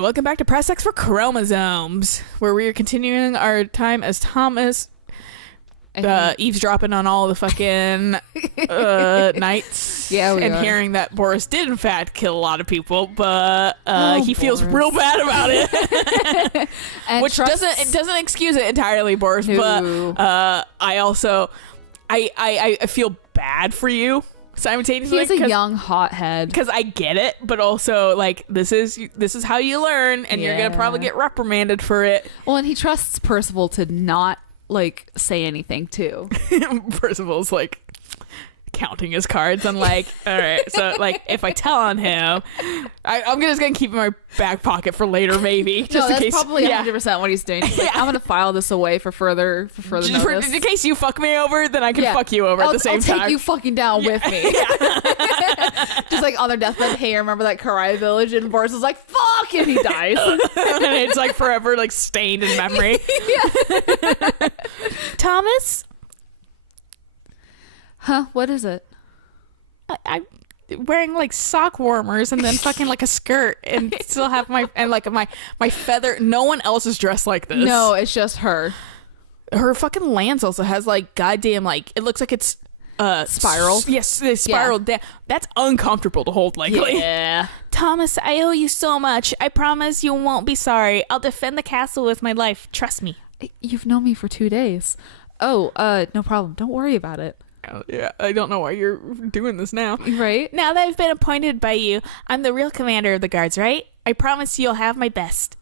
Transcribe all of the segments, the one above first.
welcome back to Press X for Chromosomes, where we are continuing our time as Thomas, eavesdropping on all the fucking knights. Yeah, we and are. hearing that Boris did in fact kill a lot of people, but he feels Boris. real bad about it. And Which doesn't excuse it entirely, Boris. No. But I also I feel bad for you simultaneously. He's a young hothead. Because I get it, but also like this is how you learn, and you're gonna probably get reprimanded for it. Well, and he trusts Percival to not like say anything too. Percival's like counting his cards. I'm like, all right, so like if I tell on him, I'm just gonna keep it in my back pocket for later, maybe. Just No, in case, probably 100% what he's doing. He's like, I'm gonna file this away for further notice. in case you fuck me over, then I can fuck you over at the same time. I'll take you fucking down with me. Just like on their deathbed, hey, remember that Karai village? And Boris is like, fuck, and he dies. And it's like forever like stained in memory. Thomas? Huh? What is it? I'm wearing like sock warmers and then fucking like a skirt and still have my feather. No one else is dressed like this. No, it's just her. Her fucking lance also has like goddamn like it looks like it's Spiral. Yes, they spiraled down. That's uncomfortable to hold likely. Yeah. Thomas, I owe you so much. I promise you won't be sorry. I'll defend the castle with my life. Trust me. You've known me for 2 days. Oh, no problem. Don't worry about it. Oh, yeah, I don't know why you're doing this now. Right? Now that I've been appointed by you, I'm the real commander of the guards, right? I promise you'll have my best.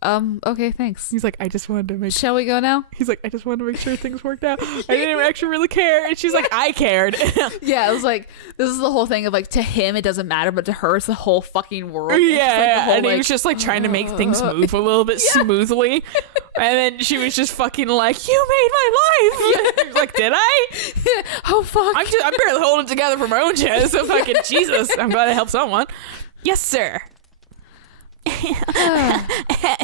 Okay, thanks. He's like, I just wanted to make Shall we go now? He's like, I just wanted to make sure things worked out. I didn't actually really care. And she's like, I cared. Yeah, it was like, this is the whole thing of like, to him it doesn't matter, but to her it's the whole fucking world. Yeah, It's like the whole, and he like, was just like trying to make things move a little bit smoothly. And then she was just fucking like, you made my life. He was like, did I? oh fuck. I'm barely holding it together for my own chest. So fucking Jesus. I'm glad I helped someone. Yes, sir.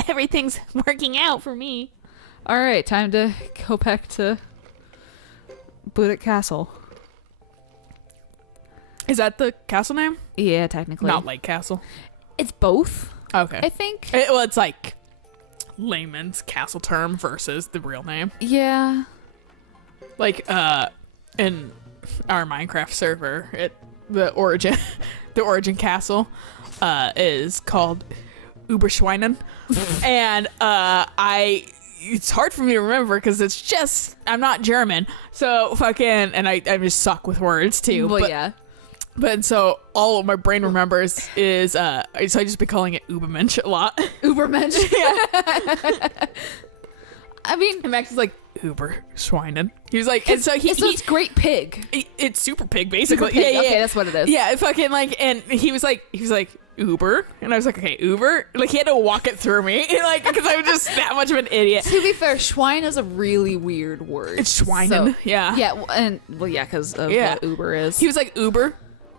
Everything's working out for me. All right, time to go back to Budak Castle. Is that the castle name? Yeah, technically. Not Lake Castle. It's both. Okay. I think. Well, it's like layman's castle term versus the real name. Yeah. Like in our Minecraft server, the origin castle is called Uberschweinen. And it's hard for me to remember because it's just I'm not German, so fucking and I just suck with words too. Well, but, yeah. But so all of my brain remembers is so I just be calling it Ubermensch a lot. Ubermensch. Yeah. I mean, And Max is like Uberschweinen. He was like, and so it's great pig. it's super pig basically. Super pig. Yeah, Okay, that's what it is. Yeah, fucking like, and he was like Uber, and I was like, okay, Uber. Like he had to walk it through me, like because I was just that much of an idiot. To be fair, Schwein is a really weird word. It's Schweinen. So, Yeah. Yeah, because of what Uber is. He was like Uber,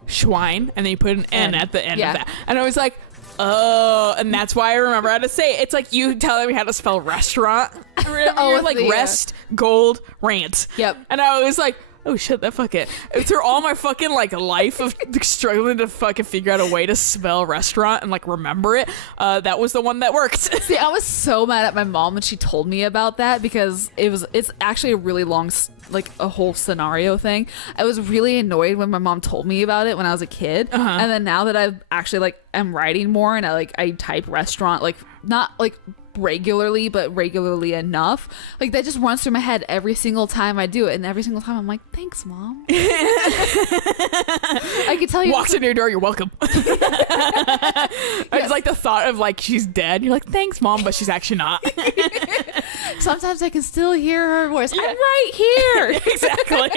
Schwein, and then he put an N at the end Yeah. of that, and I was like, oh, and that's why I remember how to say it. It's like you telling me how to spell restaurant. You're like rest, gold, rant. Yep. And I was like, oh shit, that fucking through all my fucking like life of struggling to fucking figure out a way to spell restaurant and like remember it, that was the one that worked. See, I was so mad at my mom when she told me about that because it's actually a really long, like a whole scenario thing. I was really annoyed when my mom told me about it when I was a kid, and then now that I've actually like am writing more and I type restaurant, like not like regularly but regularly enough, like that just runs through my head every single time I do it, and every single time I'm like, thanks mom. I could tell you Walks in your door, you're welcome. It's like the thought of like she's dead, you're like, thanks mom, but she's actually not. sometimes I can still hear her voice. I'm right here. Exactly.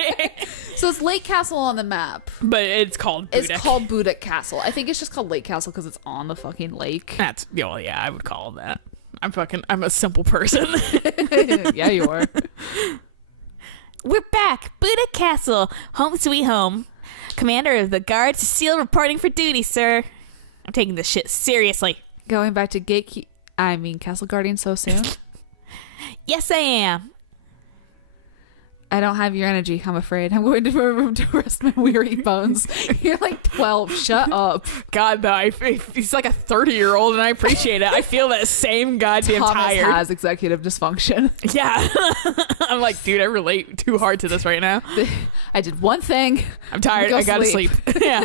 So it's Lake Castle on the map. But it's called Budak. It's called Budak Castle. I think it's just called Lake Castle because it's on the fucking lake. That's well, yeah, I would call it that. I'm a simple person. Yeah, you are. We're back. Budak Castle. Home sweet home. Commander of the guard, Cecile reporting for duty, sir. I'm taking this shit seriously. Going back to Castle Guardian so soon? Yes, I am. I don't have your energy, I'm afraid. I'm going to my room to rest my weary bones. You're like 12. Shut up. God, though, he's like a 30-year-old, and I appreciate it. I feel that same goddamn Thomas tired. has executive dysfunction. Yeah. I'm like, dude, I relate too hard to this right now. I did one thing. I'm tired. I gotta sleep. Yeah.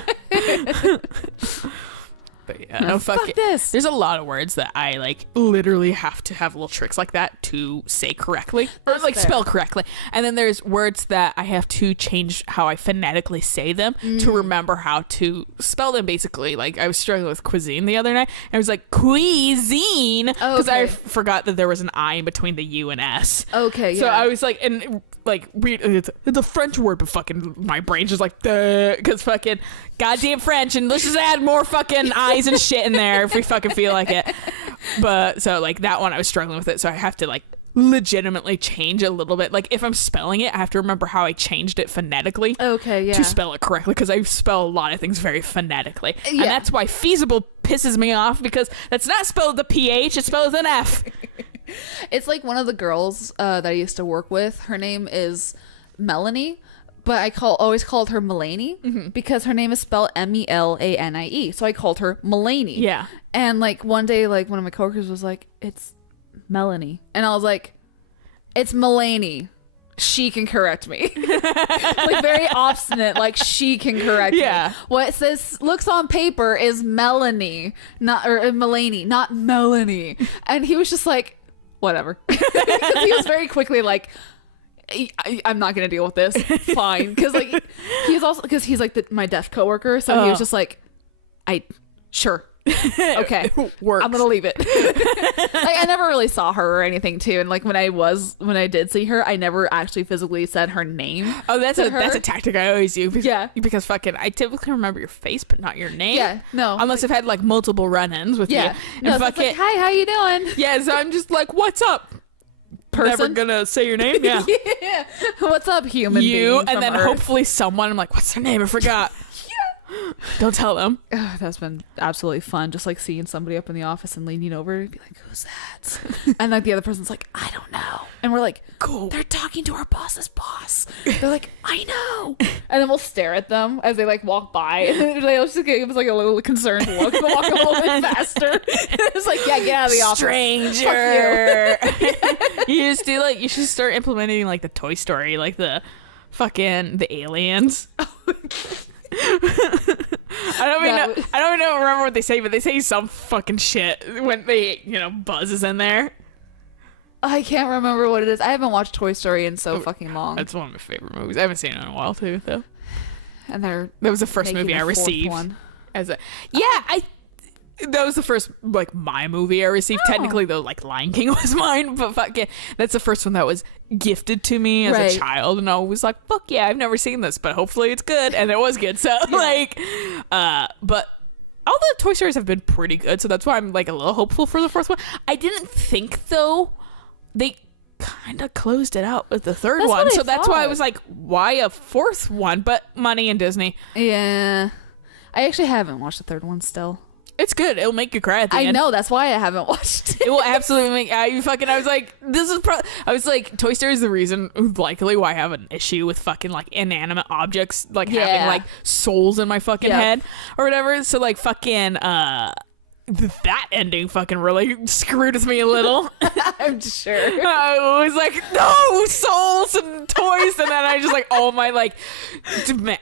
But yeah, no, fuck it. This. There's a lot of words that I like literally have to have little tricks like that to say correctly or like fair. spell correctly. And then there's words that I have to change how I phonetically say them to remember how to spell them. Basically, like I was struggling with cuisine the other night, and I was like cuisine because I forgot that there was an I in between the U and S. Okay, yeah. So I was like, and like it's a French word, but fucking my brain's just like the because fucking goddamn French, and let's just add more fucking I's and shit in there if we fucking feel like it. But so like that one I was struggling with it, so I have to like legitimately change a little bit. Like if I'm spelling it, I have to remember how I changed it phonetically. Okay, yeah. To spell it correctly, because I spell a lot of things very phonetically, Yeah. and that's why feasible pisses me off, because that's not spelled with a PH, it's spelled with an F. It's like one of the girls that I used to work with. Her name is Melanie, but I always called her Mulaney because her name is spelled Melanie. So I called her Mulaney. Yeah. And like one day, like one of my coworkers was like, "It's Melanie," and I was like, "It's Mulaney. She can correct me." Like very obstinate. Like she can correct me. What says looks on paper is Melanie, not or Mulaney, not Melanie. And he was just like, whatever. Because he was very quickly like, I'm not gonna deal with this. Fine, because like he's like my deaf coworker, so he was just like, sure. Okay, Works. I'm gonna leave it. Like I never really saw her or anything too, and like when I did see her, I never actually physically said her name. Oh, that's a tactic I always do. Because, because fucking I typically remember your face but not your name. Yeah, no. Unless I've had like multiple run-ins with you. Yeah, And no, so it's like, hi, how you doing? Yeah, so I'm just like, what's up? Person? Never gonna say your name. Yeah. Yeah. What's up, human being? And then Earth? hopefully someone. I'm like, what's their name? I forgot. Don't tell them. That's been absolutely fun, just like seeing somebody up in the office and leaning over and be like, who's that? And like the other person's like, I don't know. And we're like, Cool. They're talking to our boss's boss. They're like, I know. And then we'll stare at them as they like walk by, and then they'll just give us like a little concerned look and walk a little bit faster. It's like, yeah, get out of the office, stranger. You just do like, you should start implementing like the Toy Story, like the aliens. I don't even remember what they say, but they say some fucking shit when they, Buzz is in there. I can't remember what it is. I haven't watched Toy Story in so fucking long. That's one of my favorite movies. I haven't seen it in a while too, though. And that was the first movie I received. That was the first like my movie I received. Oh. Technically, though, like Lion King was mine, but fuck yeah, that's the first one that was gifted to me as a child, and I was like, fuck yeah, I've never seen this, but hopefully it's good, and it was good. So but all the Toy Stories have been pretty good, so that's why I'm like a little hopeful for the fourth one. I didn't think though they kind of closed it out with the third one, so that's why I was like, why a fourth one? But money and Disney. Yeah, I actually haven't watched the third one still. It's good. It'll make you cry at the end. I know. That's why I haven't watched it. It will absolutely make you fucking. I was like, I was like, Toy Story is the reason likely why I have an issue with fucking like inanimate objects like having like souls in my fucking head or whatever. So like fucking that ending fucking really screwed with me a little. I'm sure. I was like, no souls and toys, and then I just like all my like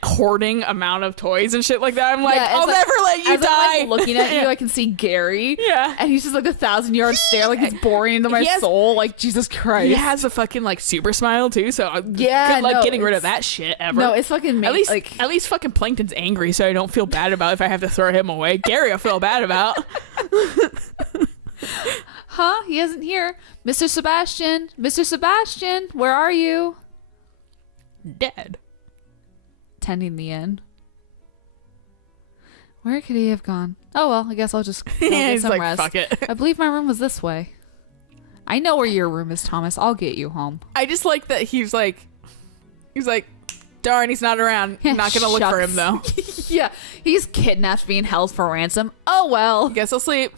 hoarding amount of toys and shit like that. I'm like, I'll never let you die. I'm, like, looking at you, I can see Gary. Yeah, and he's just like 1,000-yard stare, like he's boring into my soul. Like Jesus Christ. He has a fucking like super smile too. So good luck getting rid of that shit ever. No, it's fucking at least fucking Plankton's angry, so I don't feel bad about if I have to throw him away. Gary, I feel bad about. Huh? He isn't here. Mr. Sebastian, where are you? Dead. Tending the inn. Where could he have gone? Oh well, I guess I'll just go get he's some like, rest. fuck it. I believe my room was this way. I know where your room is, Thomas. I'll get you home. I just like that he's like, darn, he's not around. I'm not gonna look for him though. Yeah, he's kidnapped, being held for ransom. Oh well. Guess I'll sleep.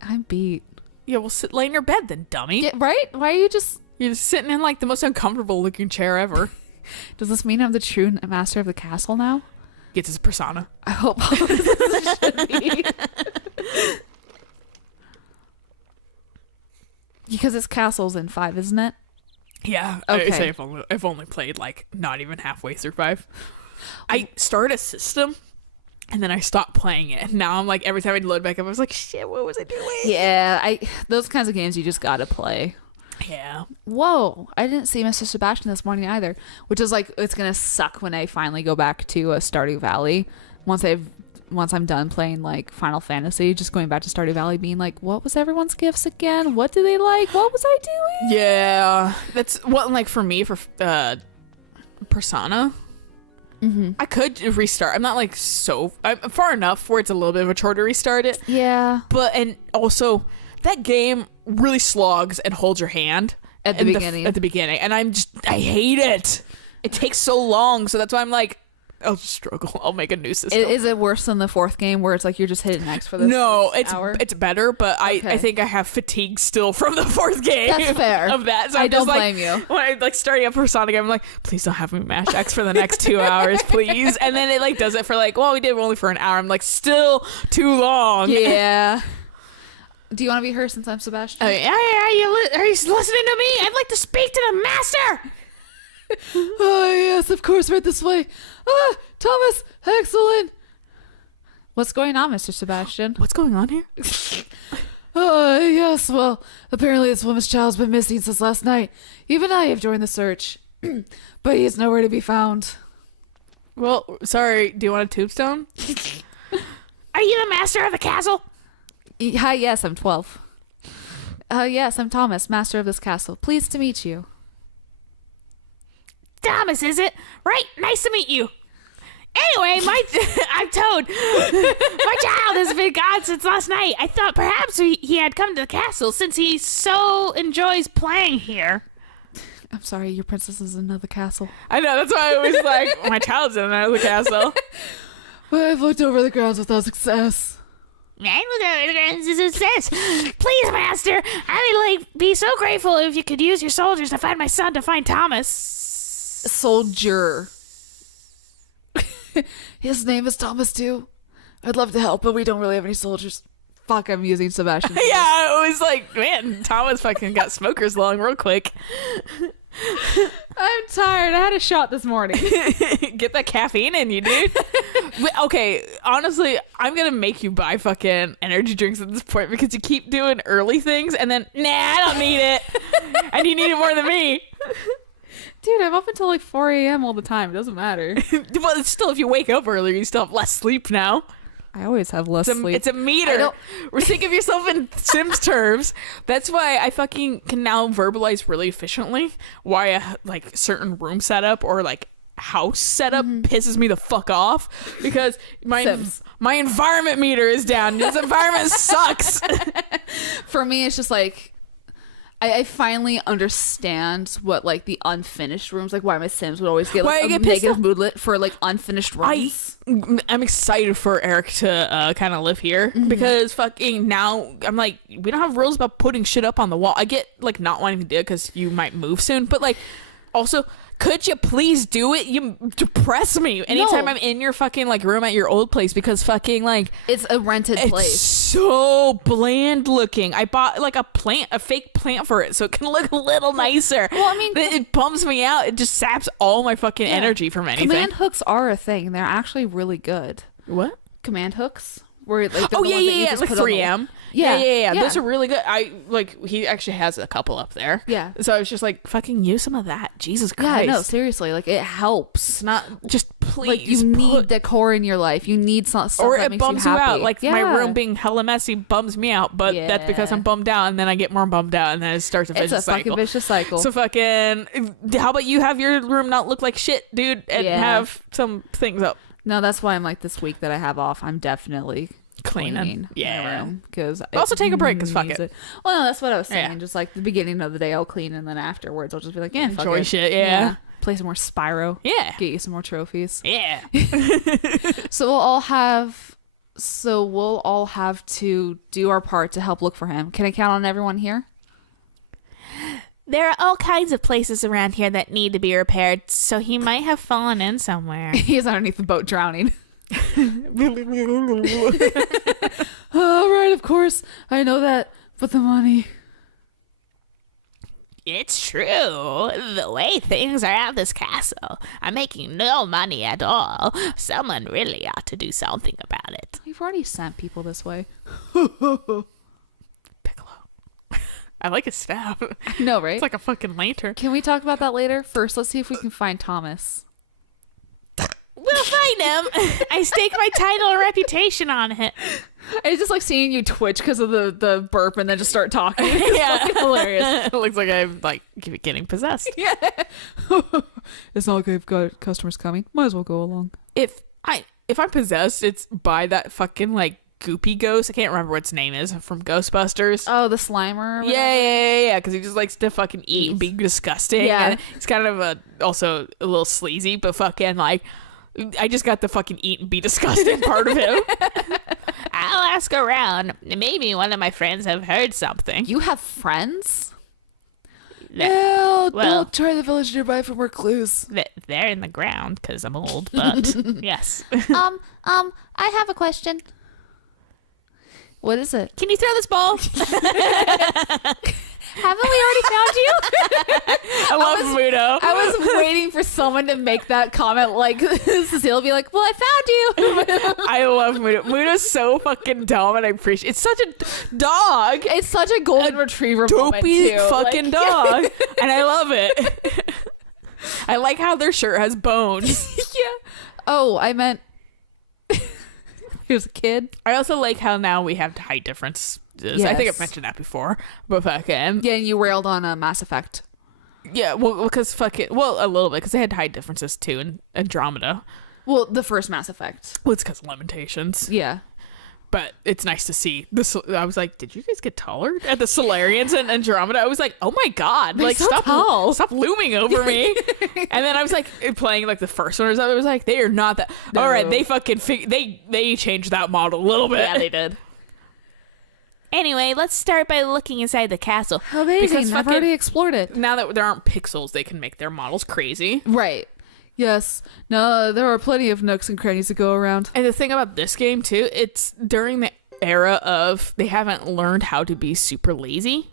I'm beat. Yeah, we'll lay in your bed then, dummy. Yeah, right? Why are you just You're just sitting in like the most uncomfortable looking chair ever. Does this mean I'm the true master of the castle now? Gets his persona. I hope all this should be. Because it's castles in 5, isn't it? Yeah. Okay. I say I've only played like not even halfway through 5. I started a system and then I stopped playing it. And now I'm like, every time I load back up, I was like, shit, what was I doing? Yeah, those kinds of games you just gotta play. Yeah. Whoa, I didn't see Mr. Sebastian this morning either, which is like, it's gonna suck when I finally go back to Stardew Valley once I'm done playing like Final Fantasy, just going back to Stardew Valley being like, what was everyone's gifts again? What do they like? What was I doing? Yeah. That's what, like, for me, for Persona, I could restart. I'm not like I'm far enough where it's a little bit of a chore to restart it. Yeah. But, and also, that game really slogs and holds your hand At the beginning. At the beginning. And I hate it. It takes so long. So that's why I'm like, I'll just struggle. I'll make a new system. Is it worse than the 4th game where it's like you're just hitting X for the No, first hour? it's better, but Okay. I think I have fatigue still from the 4th game. That's fair. Of that. So I I'm just don't like, blame you. When I like starting up Persona game, I'm like, please don't have me mash X for the next 2 hours, please. And then it like does it for like, well, we did only for an hour. I'm like, still too long. Yeah. Do you want to be her since I'm Sebastian? Are you listening to me? I'd like to speak to the master. Oh, yes, of course, right this way. Ah, Thomas, excellent. What's going on, Mr. Sebastian? What's going on here? Oh, yes, well, apparently this woman's child's been missing since last night. Even I have joined the search, but he is nowhere to be found. Well, sorry. Do you want a tombstone? Are you the master of the castle? Hi, yes, I'm 12. Yes, I'm Thomas, master of this castle. Pleased to meet you. Thomas, is it? Right, nice to meet you. Anyway, I'm Toad. My child has been gone since last night. I thought perhaps he had come to the castle since he so enjoys playing here. I'm sorry, your princess is in another castle. I know, that's why I was like, my child's in another castle. But I've looked over the grounds without success. Please, master, I would be so grateful if you could use your soldiers to find my son, to find Thomas. Soldier. His name is Thomas too. I'd love to help, but we don't really have any soldiers. Fuck, I'm using Sebastian. Yeah, it was like, man, Thomas fucking got smoker's lung real quick. I'm tired. I had a shot this morning. Get that caffeine in you, dude. Okay, honestly, I'm gonna make you buy fucking energy drinks at this point because you keep doing early things and then, nah, I don't need it. And you need it more than me. Dude, I'm up until like 4 a.m. all the time. It doesn't matter. But it's still, if you wake up earlier, you still have less sleep now. I always have less sleep. It's a meter. We're thinking of yourself in Sims terms. That's why I fucking can now verbalize really efficiently why a like certain room setup or like house setup pisses me the fuck off, because my environment meter is down. This environment sucks. For me, it's just like I finally understand what like the unfinished rooms, like why my Sims would always get like a negative moodlet for like unfinished rooms. I'm excited for Eric to kind of live here because fucking now I'm like, we don't have rules about putting shit up on the wall. I get like not wanting to do it because you might move soon, but like also, could you please do it? You depress me anytime I'm in your fucking like room at your old place, because fucking like it's a rented place. It's so bland looking. I bought like a fake plant for it so it can look a little nicer. Well, I mean, it bums me out. It just saps all my fucking energy from anything. Command hooks are a thing. They're actually really good. What? Command hooks? Where like like 3M. Yeah. Yeah. Those are really good. He actually has a couple up there. Yeah. So I was just like, fucking use some of that. Jesus Christ. Yeah, no, seriously, like it helps. It's not just please. Like you need decor in your life. You need stuff or that it makes bums you you happy. out. Like my room being hella messy bums me out, but that's because I'm bummed out, and then I get more bummed out, and then it starts a vicious cycle. It's a fucking vicious cycle. So fucking, how about you have your room not look like shit, dude, and have some things up? No, that's why I'm like, this week that I have off, I'm definitely cleaning my room, because also take a break because fuck it. Well, no, that's what I was saying. Just like the beginning of the day I'll clean, and then afterwards I'll just be like, yeah, enjoy shit. Yeah. Play some more Spyro. Yeah, get you some more trophies. Yeah. So we'll all have to do our part to help look for him. Can I count on everyone here? there are all kinds of places around here that need to be repaired, so he might have fallen in somewhere. He's underneath the boat drowning. All right, of course. I know that. But the money. It's true. The way things are at this castle, I'm making no money at all. Someone really ought to do something about it. You've already sent people this way. Piccolo. I like his staff. No, right? It's like a fucking lantern. Can we talk about that later? First, let's see if we can find Thomas. We'll find him. I stake my title and reputation on it. It's just like seeing you twitch because of the burp and then just start talking. It's fucking hilarious. It looks like I'm like getting possessed. Yeah. It's not like I've got customers coming. Might as well go along. If I'm possessed, it's by that fucking like goopy ghost. I can't remember what its name is from Ghostbusters. Oh, the Slimer? Yeah. Because he just likes to fucking eat and be disgusting. Yeah. And he's kind of also a little sleazy, but fucking like, I just got the fucking eat and be disgusting part of him. I'll ask around. Maybe one of my friends have heard something. You have friends? Well, don't try the village nearby for more clues. They're in the ground because I'm old, but yes. I have a question. What is it? Can you throw this ball? Haven't we already found you? I love Muto. I was waiting for someone to make that comment, like Cecile be like, "Well, I found you." I love Muto. Muto's so fucking dumb, and I appreciate. It's such a dog. It's such a golden retriever moment Dopey too. fucking dog, and I love it. I like how their shirt has bones. Yeah. Oh, I meant he was a kid. I also like how now we have height differences. Yes. I think I've mentioned that before, but fucking Yeah, and you railed on Mass Effect. yeah. Well, because fucking a little bit because they had height differences too in Andromeda. Well, the first Mass Effect. Well, it's because of limitations. Yeah. But it's nice to see this. I was like, did you guys get taller at the Solarians and Andromeda? I was like, oh my god, They're like so tall. stop looming over me. And then I was like playing like the first one or something. I was like, they are not that. No. All right, they fucking they changed that model a little bit. Yeah, they did. Anyway, let's start by looking inside the castle. Amazing. I've already explored it. Now that there aren't pixels, they can make their models crazy. Right. Yes. No, there are plenty of nooks and crannies to go around. And the thing about this game too, it's during the era of they haven't learned how to be super lazy.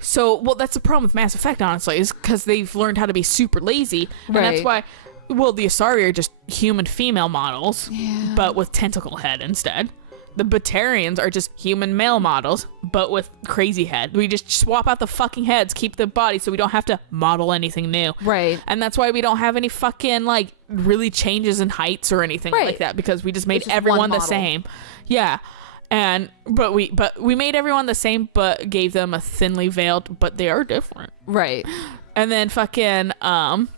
So, well, that's the problem with Mass Effect, honestly, is because they've learned how to be super lazy, and that's Right. why. Well, the Asari are just human female models, Yeah. but with tentacle head instead. The Batarians are just human male models, but with crazy head. We just swap out the fucking heads, keep the body, so we don't have to model anything new. Right. And that's why we don't have any fucking, like, really changes in heights or anything Right. like that, because we just made It's just everyone one the model. same. Yeah. But we made everyone the same, but gave them a thinly veiled, but they are different. Right. And then fucking, and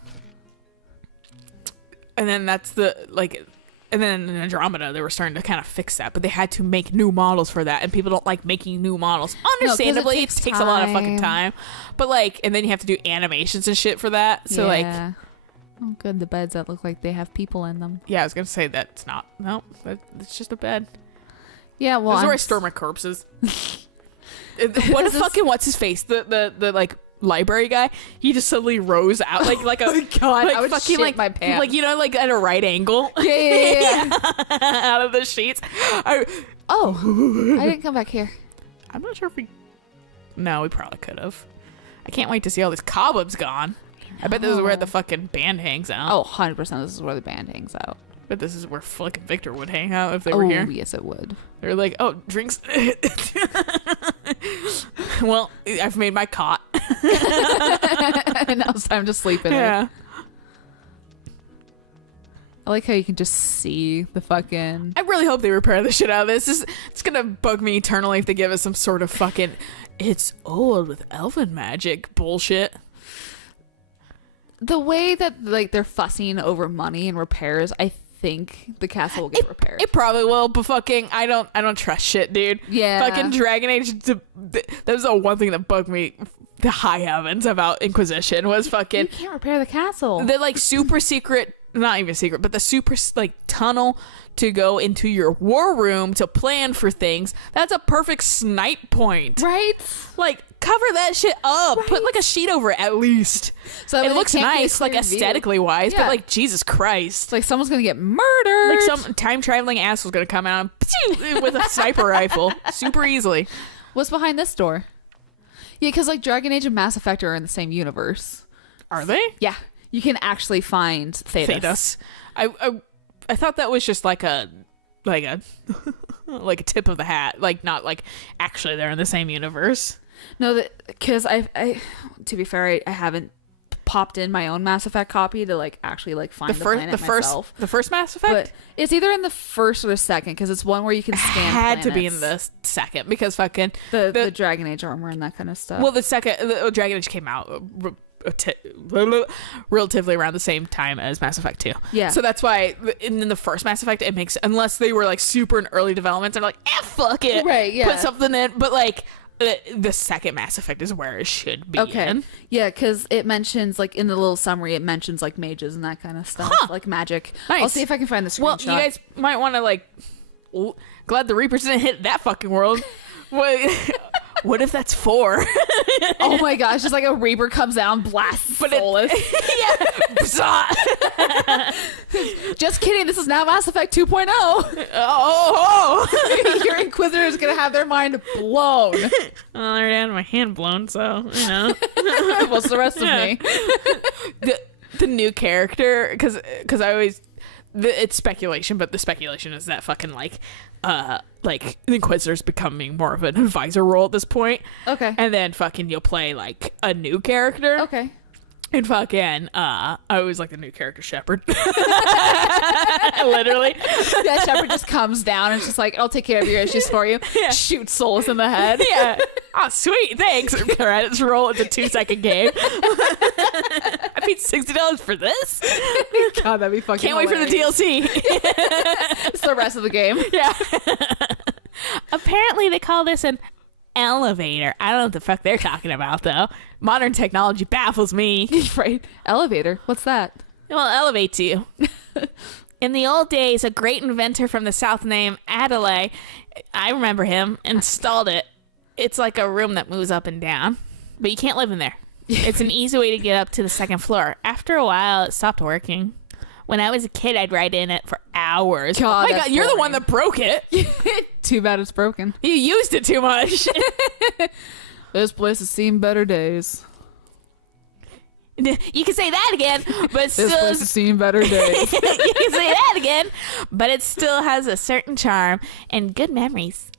then that's the, like, and then in Andromeda, they were starting to kind of fix that, but they had to make new models for that, and people don't like making new models. Understandably, it takes a lot of fucking time. But, like, and then you have to do animations and shit for that. So, like, oh, good. The beds that look like they have people in them. yeah, I was going to say that's not, no, it's just a bed. Yeah, well, This is where I store my corpses. What the fucking, what's his face? The like, library guy, he just suddenly rose out like a God, like I would fucking shit like my pants. like, you know, like at a right angle. Yeah. Out of the sheets. Oh, I didn't come back here. I'm not sure if we we probably could have. I can't wait to see all these cobwebs gone. I bet this is where the fucking band hangs out. Oh, 100% this is where the band hangs out. But this is where fucking Victor would hang out if they were here. Yes, it would. They're like, oh, drinks. Well, I've made my cot. And now it's time to sleep in it. Yeah. I like how you can just see the fucking... I really hope they repair the shit out of this. It's gonna bug me eternally if they give us some sort of fucking it's old with elven magic bullshit. The way that, like, they're fussing over money and repairs, I think the castle will get repaired. It probably will, but fucking I don't trust shit, dude. Yeah. Fucking Dragon Age. That was the one thing that bugged me the high heavens about Inquisition was fucking You can't repair the castle. the like super secret not even secret, but the super like tunnel to go into your war room to plan for things. That's a perfect snipe point, right? Like, cover that shit up. Right. Put like a sheet over it at least. So it looks nice, like aesthetically wise, but like Jesus Christ, it's like someone's gonna get murdered. Like some time traveling asshole's gonna come out with a sniper rifle super easily. What's behind this door? Yeah, because like Dragon Age and Mass Effect are in the same universe. Are they? Yeah, you can actually find Thedas. I thought that was just like a like a tip of the hat, like not like actually they're in the same universe. No, because I to be fair, I haven't popped in my own Mass Effect copy to like actually like find the planet myself. The first Mass Effect, but it's either in the first or the second because it's one where you can scan. Had to be in the second because fucking the Dragon Age armor and that kind of stuff. Well, the Dragon Age came out relatively around the same time as Mass Effect 2. Yeah. So that's why in the first Mass Effect, it makes, unless they were like super in early development, they're like, fuck it. Right, yeah. Put something in. But like the second Mass Effect is where it should be. Okay. In. Yeah, because it mentions like in the little summary, it mentions like mages and that kind of stuff, like magic. Nice. I'll see if I can find the screenshot. Well, you guys might want to like, glad the Reapers didn't hit that fucking world. What if that's 4? Oh my gosh, just like a Reaper comes out and blasts Solus. Yeah. Just kidding, this is now Mass Effect 2.0. Your Inquisitor is going to have their mind blown. Well, I already had my hand blown, so, you know. What's the rest of me? The new character, because I always... it's speculation, but the speculation is that fucking like the Inquisitor's becoming more of an advisor role at this point. Okay. And then fucking you'll play like a new character. Okay. And fucking I always like the new character Shepard. Literally. That Shepard just comes down and it's just like, I'll take care of your issues for you. Yeah. Shoots Solus in the head. Yeah. Oh, sweet. Thanks. Credits roll. It's a 2-second game. I paid $60 for this. God, that'd be fucking Can't hilarious. wait for the DLC. It's the rest of the game. Yeah. Apparently they call this an elevator. I don't know what the fuck they're talking about, though. Modern technology baffles me. Right. Elevator. What's that? Well, it elevates you. In the old days, a great inventor from the South named Alayna, I remember him, installed it. It's like a room that moves up and down, but you can't live in there. It's an easy way to get up to the second floor. After a while, it stopped working. When I was a kid, I'd ride in it for hours. God, oh my God, you're the one that broke it. Too bad it's broken. You used it too much. This place has seen better days. You can say that again, but this place has seen better days. You can say that again, but it still has a certain charm and good memories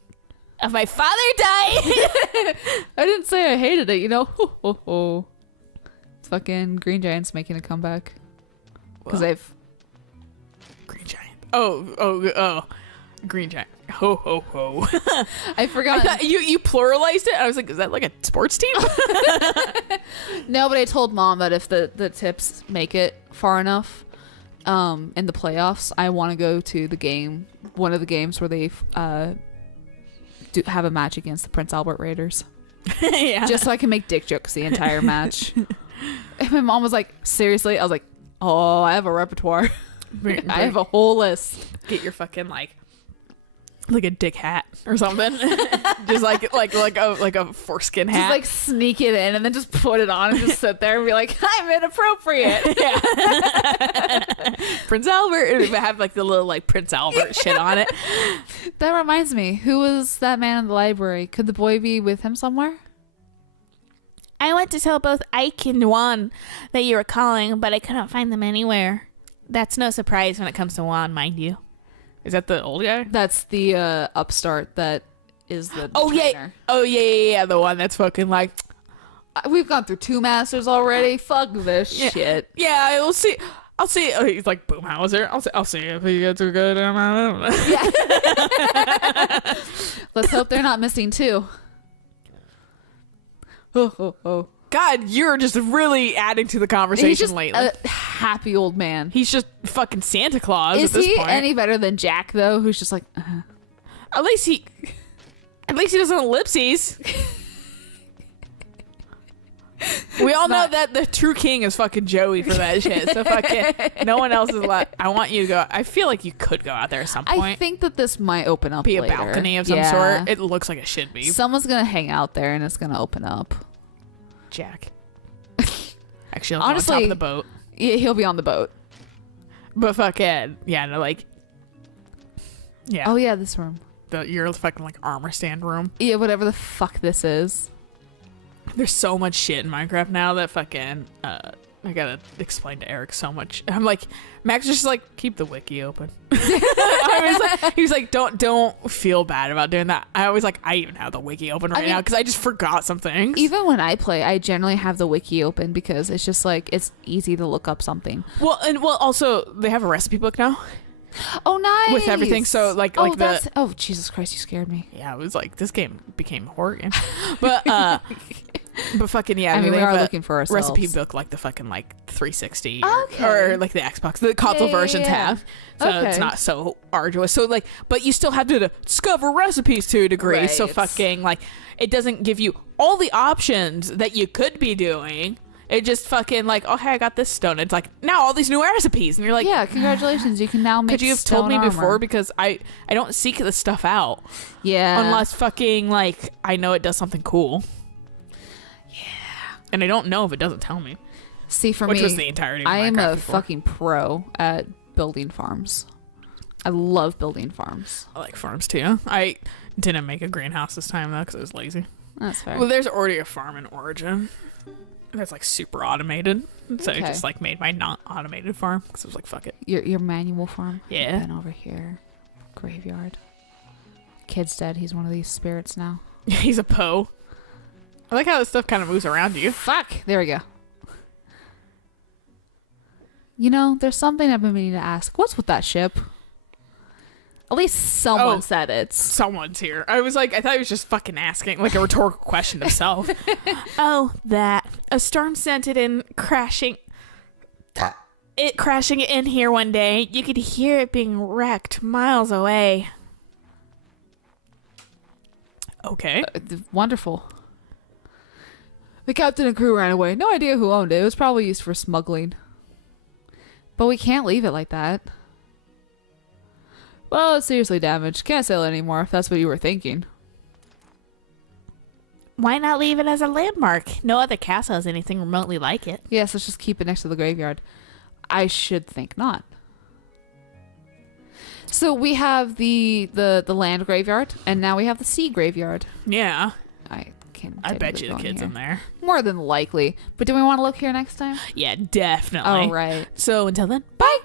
of my father dying. I didn't say I hated it, you know. It's fucking Green Giant's making a comeback because they've Green Giant. Oh, Green Giant. Ho ho ho. I forgot. You pluralized it. I was like, is that like a sports team? No, but I told Mom that if the tips make it far enough in the playoffs, I want to go to one of the games where they have a match against the Prince Albert Raiders. Yeah. Just so I can make dick jokes the entire match. And my mom was like, seriously? I was like, oh, I have a repertoire. I have a whole list. Get your fucking like a dick hat or something. Just like a foreskin hat. Just like sneak it in and then just put it on and just sit there and be like, I'm inappropriate. Yeah. Prince Albert. Have like the little like Prince Albert shit on it. That reminds me, who was that man in the library? Could the boy be with him somewhere? I went to tell both Ike and Juan that you were calling, but I couldn't find them anywhere. That's no surprise when it comes to Juan, mind you. Is that the old guy? That's the upstart that is the trainer. Yeah. Oh, yeah. The one that's fucking like... We've gone through 2 masters already. Fuck this shit. Yeah, we'll see. I'll see. Oh, he's like Boomhauser. I'll see if he gets a good... Yeah. Let's hope they're not missing 2. Oh. God, you're just really adding to the conversation He's just lately. a happy old man. He's just fucking Santa Claus Is at this he point. any better than Jack, though, who's just like... At least he doesn't ellipses. We all know that the true king is fucking Joey for that shit. So fucking no one else is allowed. I want you to go. I feel like you could go out there at some point. I think that this might open up be later. a balcony of some sort. It looks like it should be. Someone's gonna hang out there and it's gonna open up. Jack. Actually, honestly, on top of the boat. Yeah, he'll be on the boat. But fucking no, like. Yeah. Oh yeah, this room. Your fucking like armor stand room. Yeah, whatever the fuck this is. There's so much shit in Minecraft now that fucking I gotta explain to Eric so much. I'm like, Max is just like, keep the wiki open. He was like, don't feel bad about doing that. I was like, I even have the wiki open right now because I just forgot some things. Even when I play, I generally have the wiki open because it's just like it's easy to look up something. Well, also they have a recipe book now. Oh, nice. With everything, so like oh Jesus Christ, you scared me. Yeah, it was like this game became a horror game, but fucking yeah. I mean, we are looking for ourselves. Recipe book like the fucking like 360 okay. or like the Xbox, the console versions have, so it's not so arduous. So like, but you still have to discover recipes to a degree. Right. So fucking like, it doesn't give you all the options that you could be doing. It just fucking like, oh hey, I got this stone. It's like now all these new recipes, and you're like, yeah, congratulations, you can now make. Could you have told me armor before? Because I don't seek this stuff out. Yeah. Unless fucking like I know it does something cool. Yeah. And I don't know if it doesn't tell me. See, for which me, was the entirety of I am Minecraft a before. fucking pro at building farms. I love building farms. I like farms too. I didn't make a greenhouse this time though because I was lazy. That's fair. Well, there's already a farm in Origin. That's like super automated, so I just like made my not automated farm because I was like, fuck it. Your manual farm. Yeah. And over here, graveyard. Kid's dead. He's one of these spirits now. He's a Poe. I like how this stuff kind of moves around you. Fuck. There we go. You know, there's something I've been meaning to ask. What's with that ship? At least someone said it. Someone's here. I thought he was just fucking asking like a rhetorical question himself. Oh, that. A storm sent it in crashing. It crashing in here one day. You could hear it being wrecked miles away. Okay. Wonderful. The captain and crew ran away. No idea who owned it. It was probably used for smuggling. But we can't leave it like that. Well, it's seriously damaged. Can't sail it anymore if that's what you were thinking. Why not leave it as a landmark? No other castle has anything remotely like it. Yes, let's just keep it next to the graveyard. I should think not. So we have the land graveyard, and now we have the sea graveyard. Yeah. I bet you the kid's in there. More than likely. But do we want to look here next time? Yeah, definitely. Oh, right. So until then, bye!